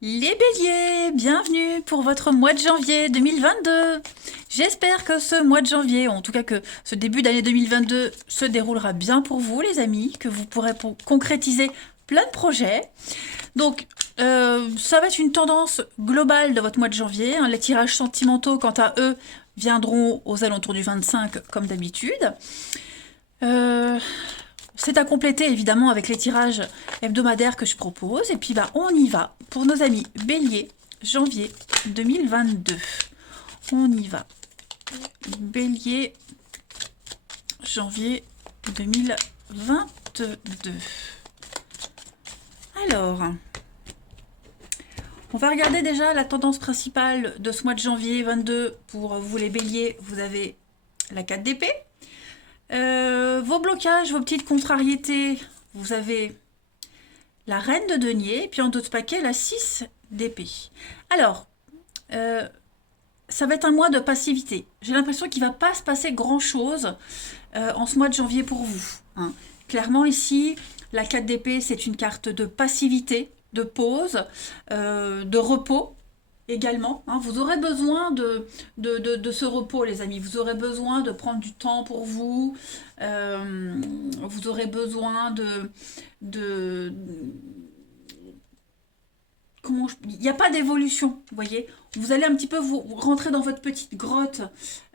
Les béliers, bienvenue pour votre mois de janvier 2022. J'espère que ce mois de janvier, ou en tout cas que ce début d'année 2022 se déroulera bien pour vous les amis, que vous pourrez concrétiser plein de projets. Donc ça va être une tendance globale de votre mois de janvier, hein. Les tirages sentimentaux quant à eux viendront aux alentours du 25 comme d'habitude. Euh, c'est à compléter évidemment avec les tirages hebdomadaires que je propose. Et puis bah, on y va pour nos amis Bélier, janvier 2022. On y va. Bélier, janvier 2022. Alors, on va regarder déjà la tendance principale de ce mois de janvier 22. Pour vous les Béliers, vous avez la 4 d'épée. Vos blocages, vos petites contrariétés, vous avez la reine de denier, et puis en d'autres paquets, la 6 d'épée. Alors, ça va être un mois de passivité. J'ai l'impression qu'il ne va pas se passer grand-chose en ce mois de janvier pour vous, hein. Clairement ici, la 4 d'épée, c'est une carte de passivité, de pause, de repos également, hein. Vous aurez besoin de ce repos, les amis. Vous aurez besoin de prendre du temps pour vous. Vous aurez besoin de il n'y a pas d'évolution, vous voyez. Vous allez un petit peu vous rentrer dans votre petite grotte,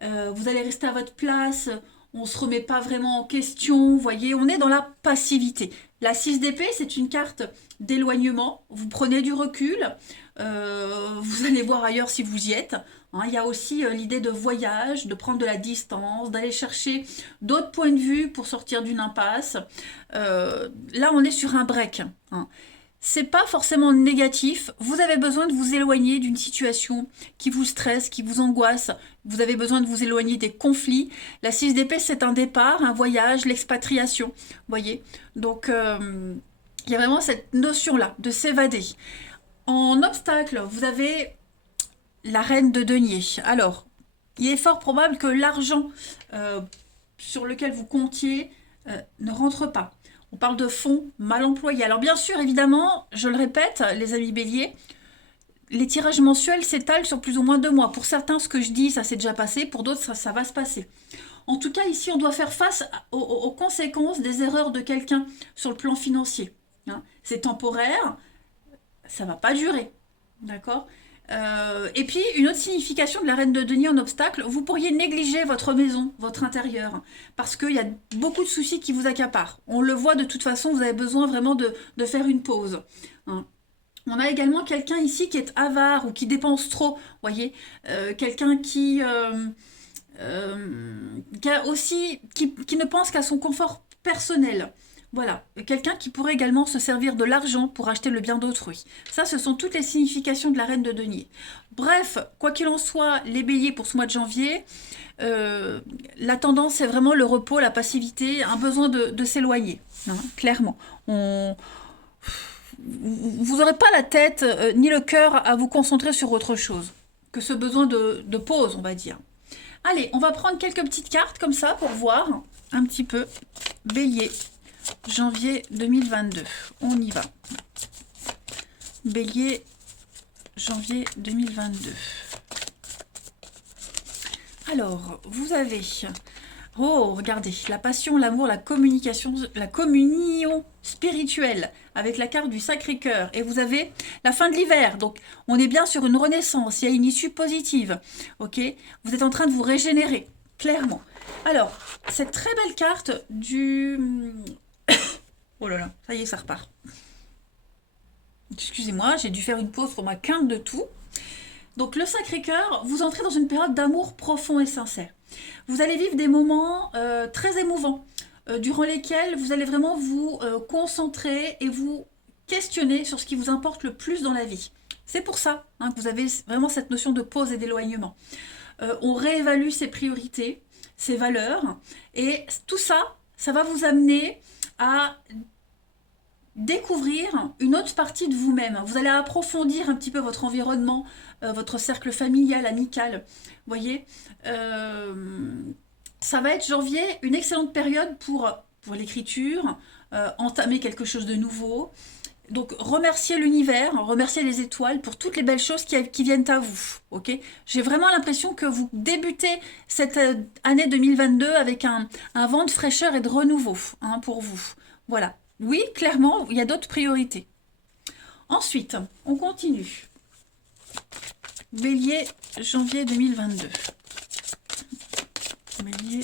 vous allez rester à votre place, on ne se remet pas vraiment en question, vous voyez, on est dans la passivité. La 6 d'épée, c'est une carte d'éloignement, vous prenez du recul, vous allez voir ailleurs si vous y êtes, hein. Il y a aussi l'idée de voyage, de prendre de la distance, d'aller chercher d'autres points de vue pour sortir d'une impasse. Là, on est sur un break, hein. C'est pas forcément négatif. Vous avez besoin de vous éloigner d'une situation qui vous stresse, qui vous angoisse. Vous avez besoin de vous éloigner des conflits. La 6 d'épée, c'est un départ, un voyage, l'expatriation. Vous voyez. Donc, il y a vraiment cette notion-là de s'évader. En obstacle, vous avez la reine de denier. Alors, il est fort probable que l'argent sur lequel vous comptiez ne rentre pas. On parle de fonds mal employés. Alors bien sûr, évidemment, je le répète, les amis béliers, les tirages mensuels s'étalent sur plus ou moins 2 mois. Pour certains, ce que je dis, ça s'est déjà passé. Pour d'autres, ça va se passer. En tout cas, ici, on doit faire face aux conséquences des erreurs de quelqu'un sur le plan financier, hein. C'est temporaire, ça ne va pas durer. D'accord. Et puis, une autre signification de la reine de denier en obstacle, vous pourriez négliger votre maison, votre intérieur, parce qu'il y a beaucoup de soucis qui vous accaparent. On le voit de toute façon, vous avez besoin vraiment de faire une pause, hein. On a également quelqu'un ici qui est avare ou qui dépense trop, voyez. Quelqu'un qui a aussi, qui ne pense qu'à son confort personnel. Voilà, quelqu'un qui pourrait également se servir de l'argent pour acheter le bien d'autrui. Ça, ce sont toutes les significations de la reine de denier. Bref, quoi qu'il en soit, les béliers pour ce mois de janvier, la tendance c'est vraiment le repos, la passivité, un besoin de s'éloigner, hein, clairement. Vous n'aurez pas la tête ni le cœur à vous concentrer sur autre chose que ce besoin de pause, on va dire. Allez, on va prendre quelques petites cartes comme ça pour voir un petit peu. Bélier, janvier 2022. On y va. Bélier, janvier 2022. Alors, vous avez... Oh, regardez, la passion, l'amour, la communication, la communion spirituelle avec la carte du Sacré-Cœur. Et vous avez la fin de l'hiver. Donc, on est bien sur une renaissance. Il y a une issue positive. Ok. Vous êtes en train de vous régénérer, clairement. Alors, cette très belle carte du... Oh là là, ça y est, ça repart. Excusez-moi, j'ai dû faire une pause pour ma quinte de tout. Donc, le Sacré-Cœur, vous entrez dans une période d'amour profond et sincère. Vous allez vivre des moments très émouvants, durant lesquels vous allez vraiment vous concentrer et vous questionner sur ce qui vous importe le plus dans la vie. C'est pour ça, hein, que vous avez vraiment cette notion de pause et d'éloignement. On réévalue ses priorités, ses valeurs, et tout ça, ça va vous amener à découvrir une autre partie de vous-même. Vous allez approfondir un petit peu votre environnement, votre cercle familial, amical. Vous voyez, ça va être janvier, une excellente période pour l'écriture, entamer quelque chose de nouveau. Donc, remerciez l'univers, remerciez les étoiles pour toutes les belles choses qui viennent à vous. Ok, j'ai vraiment l'impression que vous débutez cette année 2022 avec un vent de fraîcheur et de renouveau hein, pour vous. Voilà. Oui, clairement, il y a d'autres priorités. Ensuite, on continue. Bélier, janvier 2022. Bélier,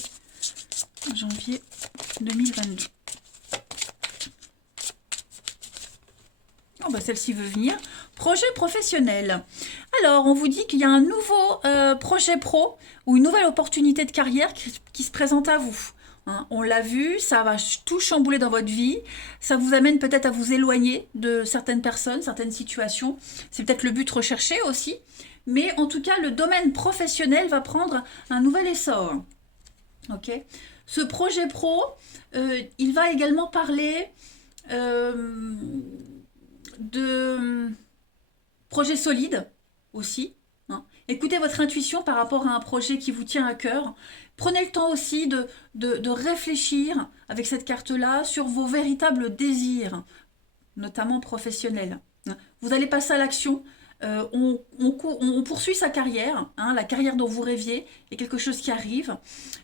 janvier 2022. Oh bah celle-ci veut venir. Projet professionnel. Alors, on vous dit qu'il y a un nouveau projet pro ou une nouvelle opportunité de carrière qui se présente à vous. Hein, on l'a vu, ça va tout chambouler dans votre vie. Ça vous amène peut-être à vous éloigner de certaines personnes, certaines situations. C'est peut-être le but recherché aussi. Mais en tout cas, le domaine professionnel va prendre un nouvel essor. Ok. Ce projet pro, il va également parler de projets solides aussi. Hein. Écoutez votre intuition par rapport à un projet qui vous tient à cœur. Prenez le temps aussi de réfléchir avec cette carte-là sur vos véritables désirs, notamment professionnels. Vous allez passer à l'action. On poursuit sa carrière, hein, la carrière dont vous rêviez, il y a quelque chose qui arrive.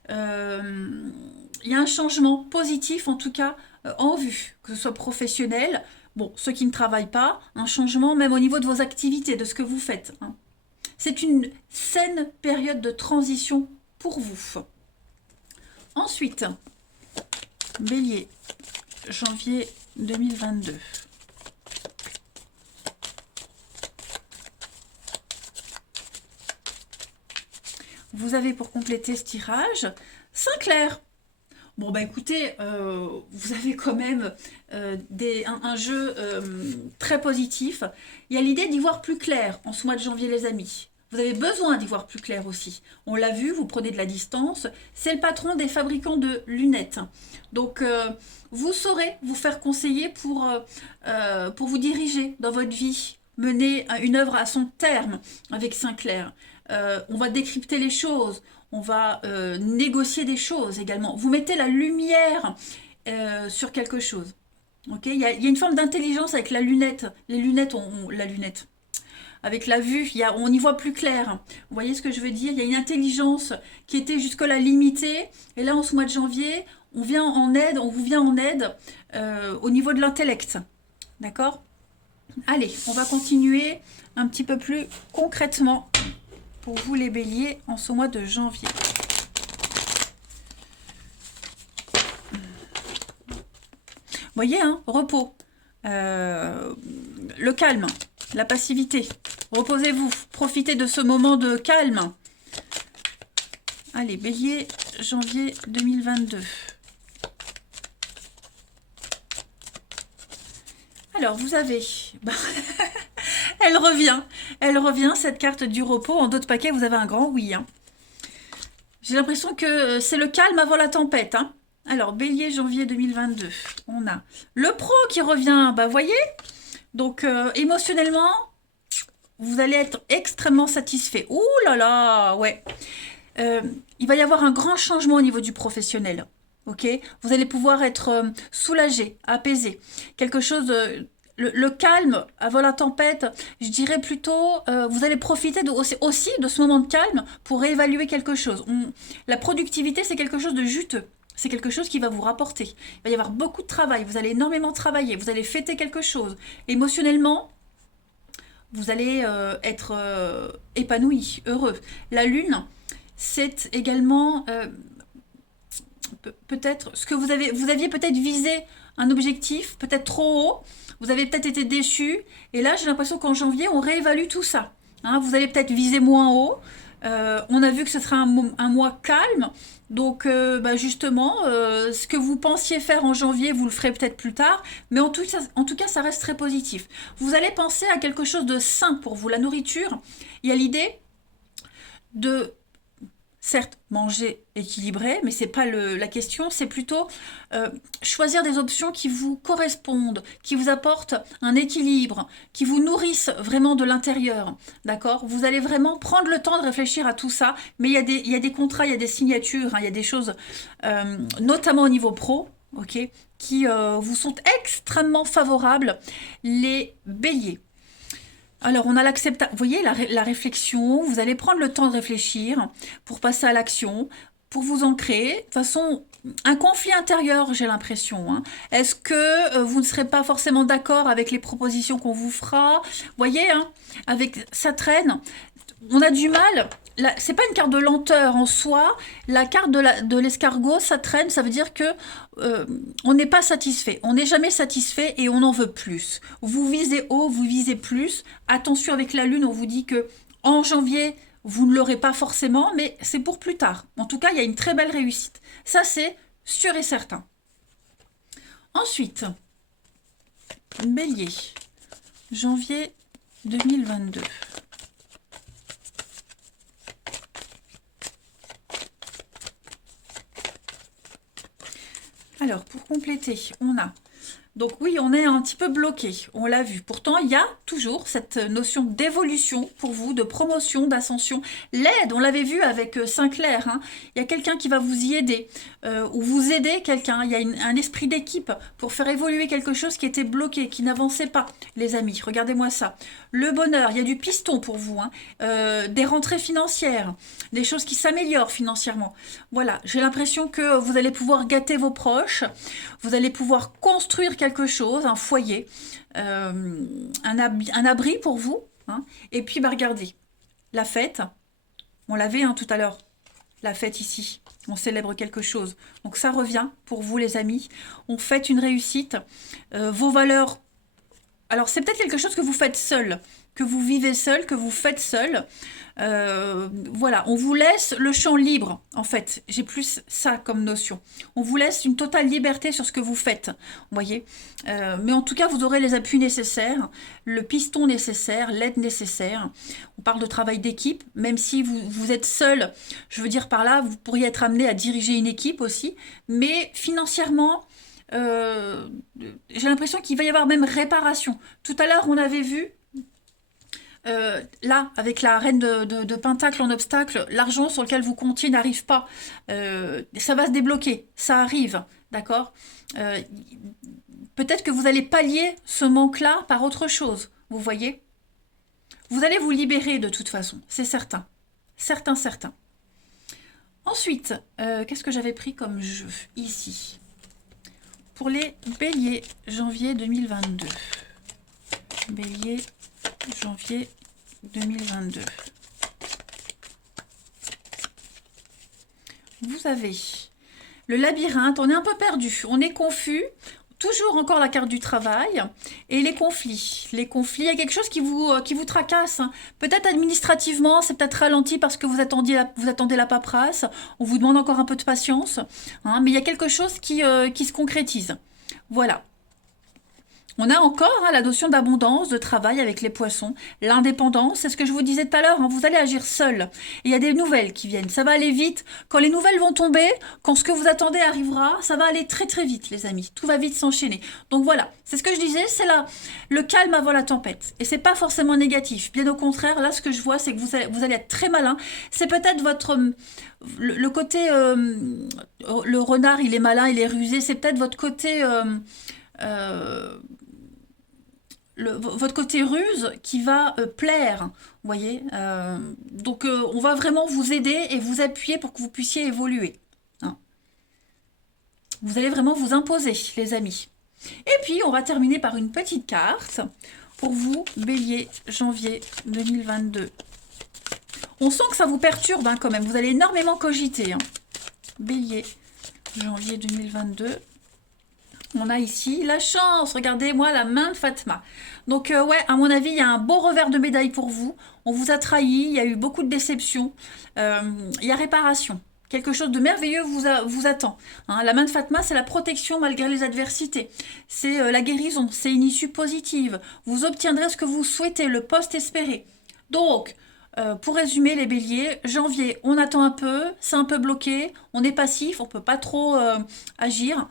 Il y a un changement positif, en tout cas, en vue, que ce soit professionnel. Bon, ceux qui ne travaillent pas, un changement même au niveau de vos activités, de ce que vous faites. Hein. C'est une saine période de transition pour vous. Ensuite, Bélier, janvier 2022. Vous avez pour compléter ce tirage, Saint-Clair. Bon, bah écoutez, vous avez quand même un jeu très positif. Il y a l'idée d'y voir plus clair en ce mois de janvier, les amis. Vous avez besoin d'y voir plus clair aussi. On l'a vu, vous prenez de la distance. C'est le patron des fabricants de lunettes. Donc, vous saurez vous faire conseiller pour vous diriger dans votre vie. Mener une œuvre à son terme avec Saint-Clair. On va décrypter les choses. On va négocier des choses également. Vous mettez la lumière sur quelque chose. Okay, il y a une forme d'intelligence avec la lunette. Les lunettes, la lunette. Avec la vue, on y voit plus clair. Vous voyez ce que je veux dire? Il y a une intelligence qui était jusque-là limitée. Et là, en ce mois de janvier, on vous vient en aide au niveau de l'intellect. D'accord? Allez, on va continuer un petit peu plus concrètement pour vous les béliers en ce mois de janvier. Vous voyez, hein, repos, le calme, la passivité. Reposez-vous, profitez de ce moment de calme. Allez, bélier, janvier 2022. Alors, vous avez... Elle revient, cette carte du repos. En d'autres paquets, vous avez un grand oui. Hein. J'ai l'impression que c'est le calme avant la tempête. Hein. Alors, bélier, janvier 2022. On a le pro qui revient, bah voyez. Donc, émotionnellement, vous allez être extrêmement satisfait. Ouh là là, ouais. Il va y avoir un grand changement au niveau du professionnel. Ok, vous allez pouvoir être soulagé, apaisé. Quelque chose... Le calme avant la tempête, je dirais plutôt, vous allez profiter aussi de ce moment de calme pour réévaluer quelque chose. La productivité, c'est quelque chose de juteux. C'est quelque chose qui va vous rapporter. Il va y avoir beaucoup de travail, vous allez énormément travailler, vous allez fêter quelque chose. Émotionnellement, vous allez être épanoui, heureux. La lune, c'est également peut-être ce que vous aviez peut-être visé un objectif, peut-être trop haut. Vous avez peut-être été déçu. Et là, j'ai l'impression qu'en janvier, on réévalue tout ça. Hein, vous allez peut-être viser moins haut. On a vu que ce sera un mois calme. Donc, justement, ce que vous pensiez faire en janvier, vous le ferez peut-être plus tard. Mais en tout cas, ça reste très positif. Vous allez penser à quelque chose de sain pour vous. La nourriture, il y a l'idée de... Certes, manger équilibré, mais ce n'est pas la question, c'est plutôt choisir des options qui vous correspondent, qui vous apportent un équilibre, qui vous nourrissent vraiment de l'intérieur, d'accord? Vous allez vraiment prendre le temps de réfléchir à tout ça, mais il y a des contrats, il y a des signatures, hein, il y a des choses, notamment au niveau pro, ok, qui vous sont extrêmement favorables, les béliers. Alors, on a l'acceptation, vous voyez, la réflexion, vous allez prendre le temps de réfléchir pour passer à l'action, pour vous ancrer. De toute façon, un conflit intérieur, j'ai l'impression, hein. Est-ce que vous ne serez pas forcément d'accord avec les propositions qu'on vous fera? Vous voyez, hein, avec ça traîne. On a du mal. C'est pas une carte de lenteur en soi. La carte de l'escargot, ça traîne. Ça veut dire que on n'est pas satisfait. On n'est jamais satisfait et on en veut plus. Vous visez haut, vous visez plus. Attention avec la lune, on vous dit que en janvier, vous ne l'aurez pas forcément, mais c'est pour plus tard. En tout cas, il y a une très belle réussite. Ça, c'est sûr et certain. Ensuite, Bélier, janvier 2022. Alors, pour compléter, on a... Donc oui, on est un petit peu bloqué, on l'a vu. Pourtant, il y a toujours cette notion d'évolution pour vous, de promotion, d'ascension. L'aide, on l'avait vu avec Sinclair, hein. Il y a quelqu'un qui va vous y aider, ou vous aider quelqu'un. Il y a un esprit d'équipe pour faire évoluer quelque chose qui était bloqué, qui n'avançait pas, les amis. Regardez-moi ça. Le bonheur, il y a du piston pour vous, hein. Des rentrées financières, des choses qui s'améliorent financièrement. Voilà, j'ai l'impression que vous allez pouvoir gâter vos proches, vous allez pouvoir construire quelque chose, un foyer, un abri pour vous, hein. Et puis, bah, regardez, la fête, on l'avait, hein, tout à l'heure, la fête ici, on célèbre quelque chose. Donc ça revient pour vous, les amis. On fête une réussite. Vos valeurs, alors c'est peut-être quelque chose que vous faites seul, que vous vivez seul, que vous faites seul. Voilà, on vous laisse le champ libre, en fait. J'ai plus ça comme notion. On vous laisse une totale liberté sur ce que vous faites, vous voyez. Mais en tout cas, vous aurez les appuis nécessaires, le piston nécessaire, l'aide nécessaire. On parle de travail d'équipe, même si vous êtes seul, je veux dire par là, vous pourriez être amené à diriger une équipe aussi, mais financièrement... j'ai l'impression qu'il va y avoir même réparation. Tout à l'heure, on avait vu, là, avec la reine de Pentacle en obstacle, l'argent sur lequel vous comptiez n'arrive pas. Ça va se débloquer, ça arrive, d'accord. Peut-être que vous allez pallier ce manque-là par autre chose, vous voyez. Vous allez vous libérer de toute façon, c'est certain. Certain, certain. Ensuite, qu'est-ce que j'avais pris comme jeu ici? Pour les béliers, janvier 2022. Bélier, janvier 2022. Vous avez le labyrinthe, on est un peu perdu, on est confus. Toujours encore la carte du travail et les conflits. Les conflits, il y a quelque chose qui vous tracasse, hein. Peut-être administrativement, c'est peut-être ralenti parce que vous attendez la paperasse. On vous demande encore un peu de patience, hein, mais il y a quelque chose qui se concrétise. Voilà. On a encore, hein, la notion d'abondance, de travail avec les poissons, l'indépendance, c'est ce que je vous disais tout à l'heure, hein, vous allez agir seul. Et il y a des nouvelles qui viennent, ça va aller vite. Quand les nouvelles vont tomber, quand ce que vous attendez arrivera, ça va aller très très vite, les amis. Tout va vite s'enchaîner. Donc voilà, c'est ce que je disais, c'est là le calme avant la tempête. Et c'est pas forcément négatif. Bien au contraire, là ce que je vois, c'est que vous allez être très malin. C'est peut-être votre... le côté... le renard, il est malin, il est rusé. C'est peut-être votre côté... votre côté ruse qui va plaire, vous voyez. Donc on va vraiment vous aider et vous appuyer pour que vous puissiez évoluer, hein. Vous allez vraiment vous imposer, les amis. Et puis on va terminer par une petite carte pour vous, bélier, janvier 2022. On sent que ça vous perturbe, hein, quand même, vous allez énormément cogiter, hein. Bélier, janvier 2022. On a ici la chance, regardez-moi la main de Fatma. Donc ouais, à mon avis, il y a un beau revers de médaille pour vous. On vous a trahi, il y a eu beaucoup de déceptions. Il y a réparation. Quelque chose de merveilleux vous attend, hein. La main de Fatma, c'est la protection malgré les adversités. C'est la guérison, c'est une issue positive. Vous obtiendrez ce que vous souhaitez, le poste espéré. Donc, pour résumer les béliers, janvier, on attend un peu, c'est un peu bloqué, on est passif, on ne peut pas trop agir.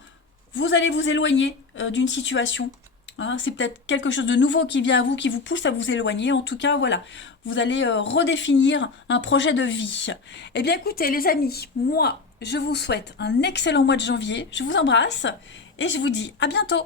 Vous allez vous éloigner d'une situation, hein. C'est peut-être quelque chose de nouveau qui vient à vous, qui vous pousse à vous éloigner. En tout cas, voilà, vous allez redéfinir un projet de vie. Eh bien, écoutez, les amis, moi, je vous souhaite un excellent mois de janvier. Je vous embrasse et je vous dis à bientôt.